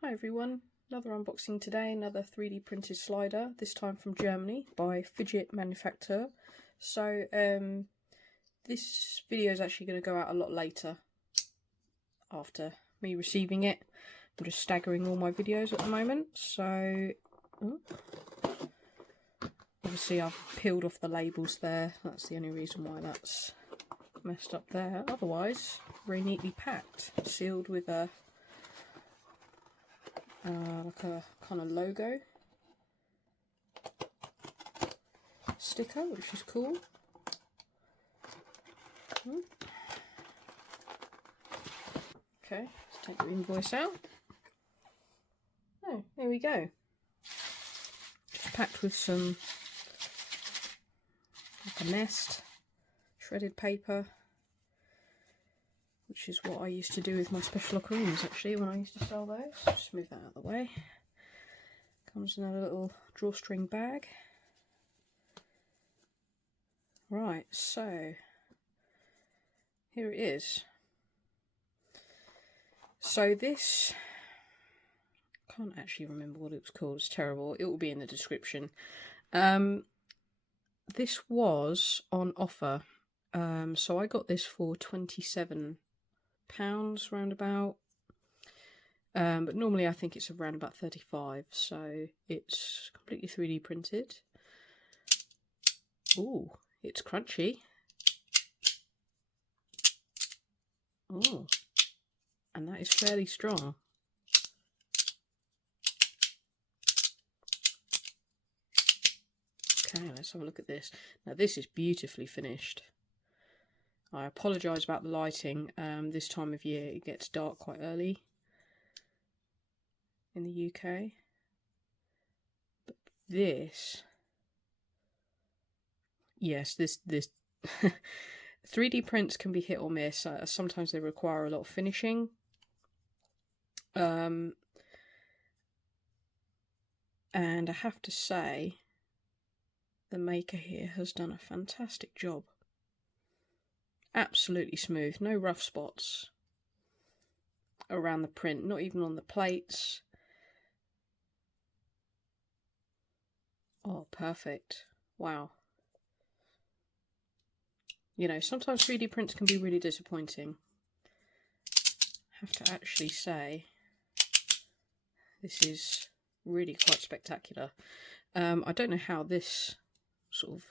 Hi everyone, another unboxing today, another 3D printed slider, this time from Germany by Fidget Manufactur. So this video is actually going to go out a lot later after me receiving it. I'm just staggering all my videos at the moment, so obviously I've peeled off the labels there, that's the only reason why that's messed up there. Otherwise, very neatly packed, sealed with a like a kind of logo sticker, which is cool. Okay, let's take the invoice out. Oh, there we go. Just packed with some, like a nest, shredded paper, which is what I used to do with my special occasions actually when I used to sell those. Just move that out of the way. Comes in a little drawstring bag. Right, so here it is. So this, I can't actually remember what it was called, it's terrible, it will be in the description. This was on offer, so I got this for £27 roundabout, but normally I think it's around about 35, so it's completely 3D printed. Ooh, it's crunchy. Oh, and that is fairly strong. Okay, let's have a look at this. Now this is beautifully finished. I apologise about the lighting. This time of year it gets dark quite early in the UK. But this, yes, this 3D prints can be hit or miss. Sometimes they require a lot of finishing. And I have to say, the maker here has done a fantastic job. Absolutely smooth, no rough spots around the print, not even on the plates. Oh, perfect. Wow. You know, sometimes 3D prints can be really disappointing. I have to actually say, this is really quite spectacular. I don't know how this sort of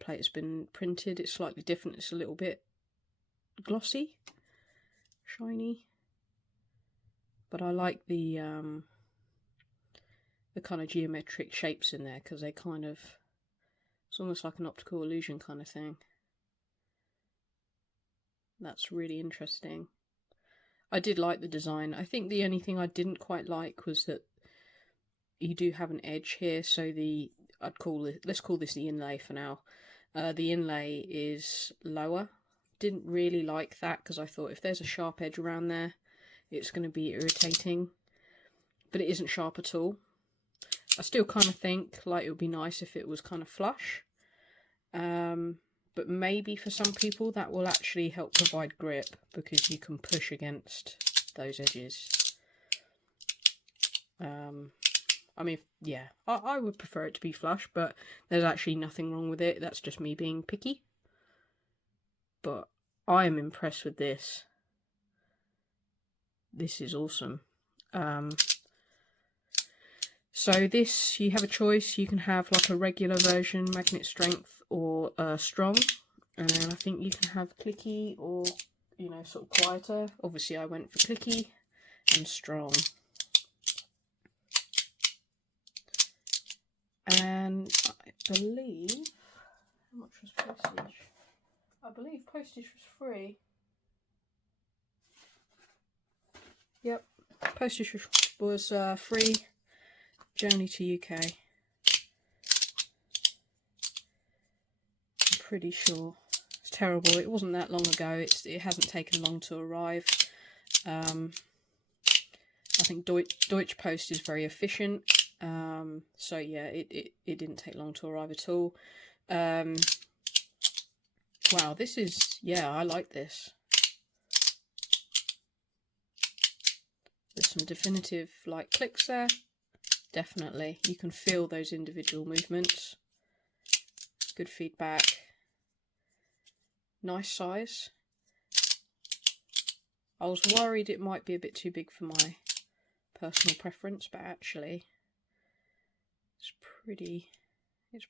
plate has been printed. It's slightly different. It's a little bit glossy, shiny, but I like the kind of geometric shapes in there, because they kind of, it's almost like an optical illusion kind of thing. That's really interesting. I did like the design. I think the only thing I didn't quite like was that you do have an edge here, so let's call this the inlay for now. The inlay is lower. Didn't really like that, because I thought if there's a sharp edge around there, it's going to be irritating. But it isn't sharp at all. I still kind of think like it would be nice if it was kind of flush. But maybe for some people that will actually help provide grip, because you can push against those edges. I mean, yeah, I would prefer it to be flush, but there's actually nothing wrong with it. That's just me being picky. But I am impressed with this. This is awesome. So this, you have a choice. You can have like a regular version, magnet strength, or strong. And then I think you can have clicky or, you know, sort of quieter. Obviously I went for clicky and strong. And I believe, how much was postage? I believe postage was free. Yep, postage was free, Germany to UK. I'm pretty sure. It's terrible. It wasn't that long ago. It hasn't taken long to arrive. I think Deutsche Post is very efficient. So yeah, it didn't take long to arrive at all. Wow, this is, yeah, I like this. There's some definitive like clicks there. Definitely, you can feel those individual movements. Good feedback. Nice size. I was worried it might be a bit too big for my personal preference, but actually it's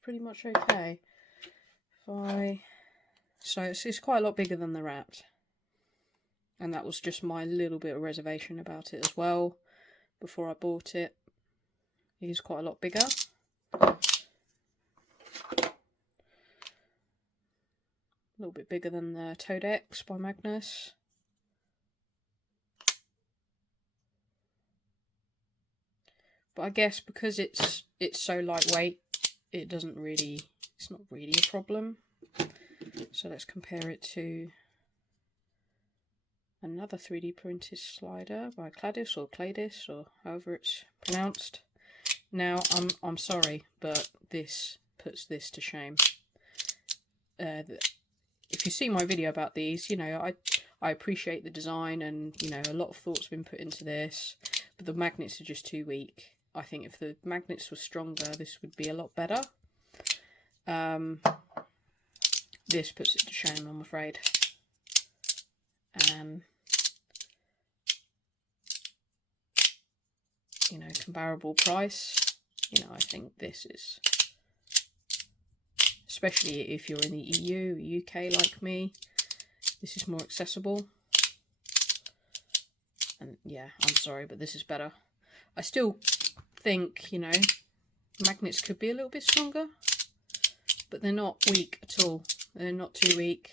pretty much okay. So it's quite a lot bigger than the Rat, and that was just my little bit of reservation about it as well before I bought it. It is quite a lot bigger. A little bit bigger than the Toad X by Magnus. But I guess because it's so lightweight, it's not really a problem. So let's compare it to another 3D printed slider by Cladis or Cladis or however it's pronounced. Now I'm sorry, but this puts this to shame. If you see my video about these, you know, I appreciate the design, and you know, a lot of thought's been put into this, but the magnets are just too weak. I think if the magnets were stronger, this would be a lot better. This puts it to shame, I'm afraid. You know, comparable price. You know, I think this is, especially if you're in the EU, UK like me, this is more accessible. And yeah, I'm sorry, but this is better. I still think, you know, magnets could be a little bit stronger, but they're not weak at all. They're not too weak.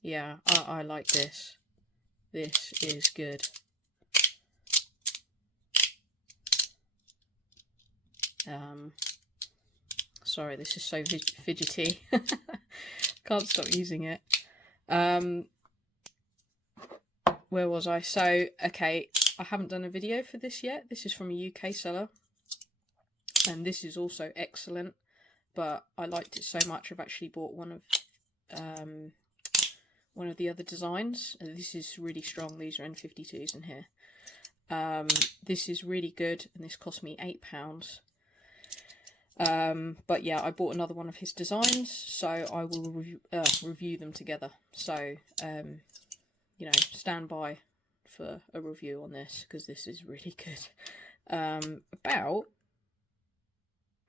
Yeah, I like this. This is good. Sorry, this is so fidgety. Can't stop using it. Where was I? So, okay, I haven't done a video for this yet. This is from a UK seller, and this is also excellent, but I liked it so much I've actually bought one of the other designs. This is really strong. These are N52s in here. This is really good, and this cost me £8. But yeah, I bought another one of his designs, so I will review them together. So, you know, stand by for a review on this, because this is really good. About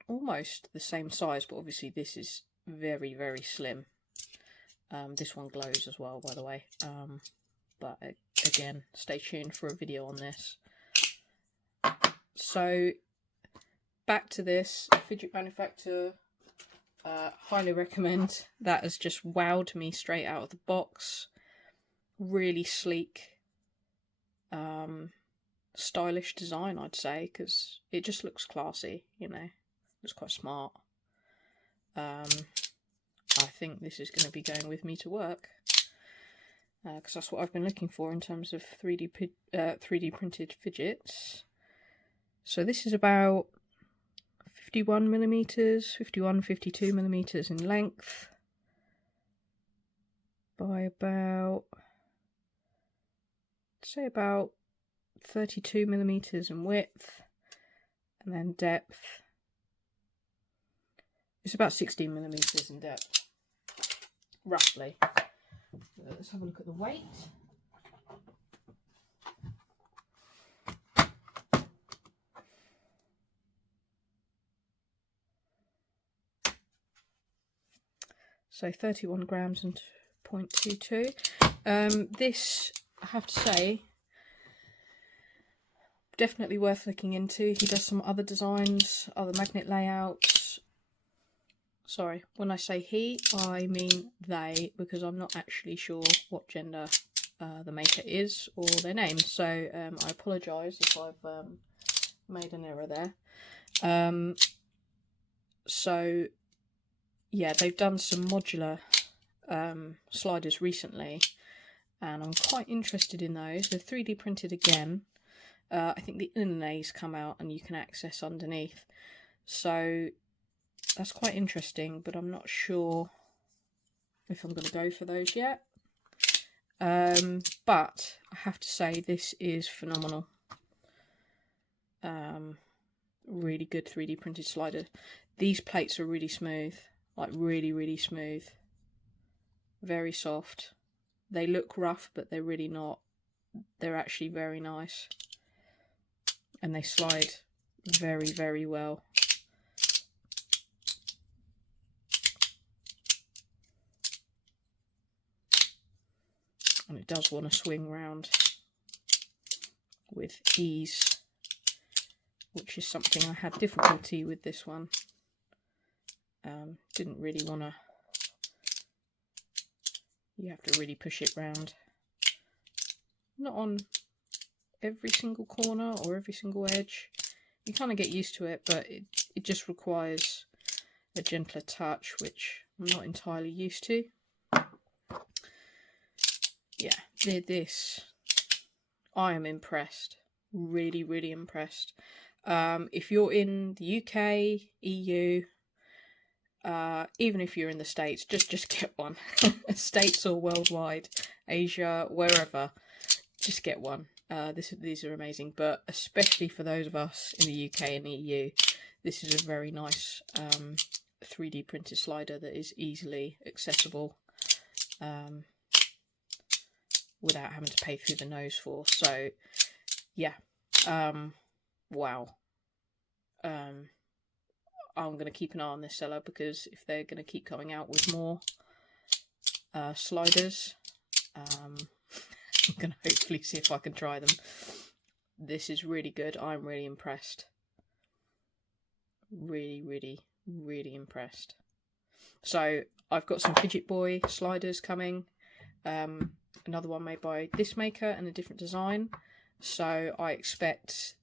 almost the same size, but obviously this is very, very slim. This one glows as well, by the way. But again, stay tuned for a video on this. So, back to this Fidget Manufactur. Highly recommend. That has just wowed me straight out of the box. Really sleek, stylish design, I'd say, because it just looks classy, you know. Looks quite smart. I think this is going to be going with me to work, because that's what I've been looking for in terms of 3D printed fidgets. So this is about 52 millimeters in length by about, say, about 32 millimeters in width, and then depth. It's about 16 millimeters in depth, roughly. Let's have a look at the weight. So 31 grams and 0.22. This, I have to say, definitely worth looking into. He does some other designs, other magnet layouts. Sorry, when I say he, I mean they, because I'm not actually sure what gender the maker is or their name. So I apologise if I've made an error there. So yeah, they've done some modular sliders recently, and I'm quite interested in those. They're 3D printed again. I think the inlays come out and you can access underneath. So that's quite interesting, but I'm not sure if I'm going to go for those yet. But I have to say this is phenomenal. Really good 3D printed slider. These plates are really smooth, like really smooth, very soft. They look rough, but they're really not. They're actually very nice, and they slide very well. And it does want to swing round with ease, which is something I had difficulty with this one. Didn't really want to. You have to really push it round. Not on every single corner or every single edge. You kind of get used to it, but it just requires a gentler touch, which I'm not entirely used to. Yeah, this. I am impressed. Really impressed. If you're in the UK, EU, even if you're in the States, just get one. States or worldwide, Asia, wherever, just get one. These are amazing, but especially for those of us in the UK and EU, this is a very nice 3D printed slider that is easily accessible without having to pay through the nose for. So yeah, wow. I'm going to keep an eye on this seller, because if they're going to keep coming out with more sliders, I'm going to hopefully see if I can try them. This is really good. I'm really impressed. Really impressed. So I've got some Fidget Boy sliders coming. Another one made by this maker and a different design. So I expect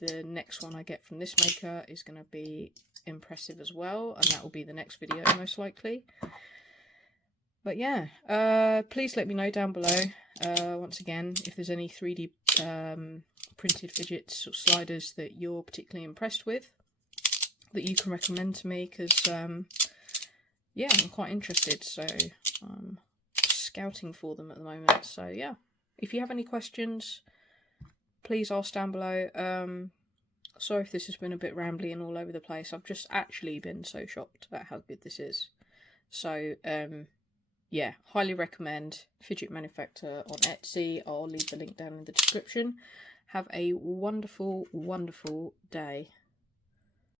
the next one I get from this maker is going to be impressive as well, and that will be the next video most likely. But yeah, please let me know down below once again if there's any 3D printed fidgets or sliders that you're particularly impressed with that you can recommend to me, because yeah, I'm quite interested. So I'm scouting for them at the moment. So yeah, if you have any questions, please ask down below. Sorry if this has been a bit rambly and all over the place. I've just actually been so shocked at how good this is. So yeah, highly recommend Fidget Manufactur on Etsy. I'll leave the link down in the description. Have a wonderful day.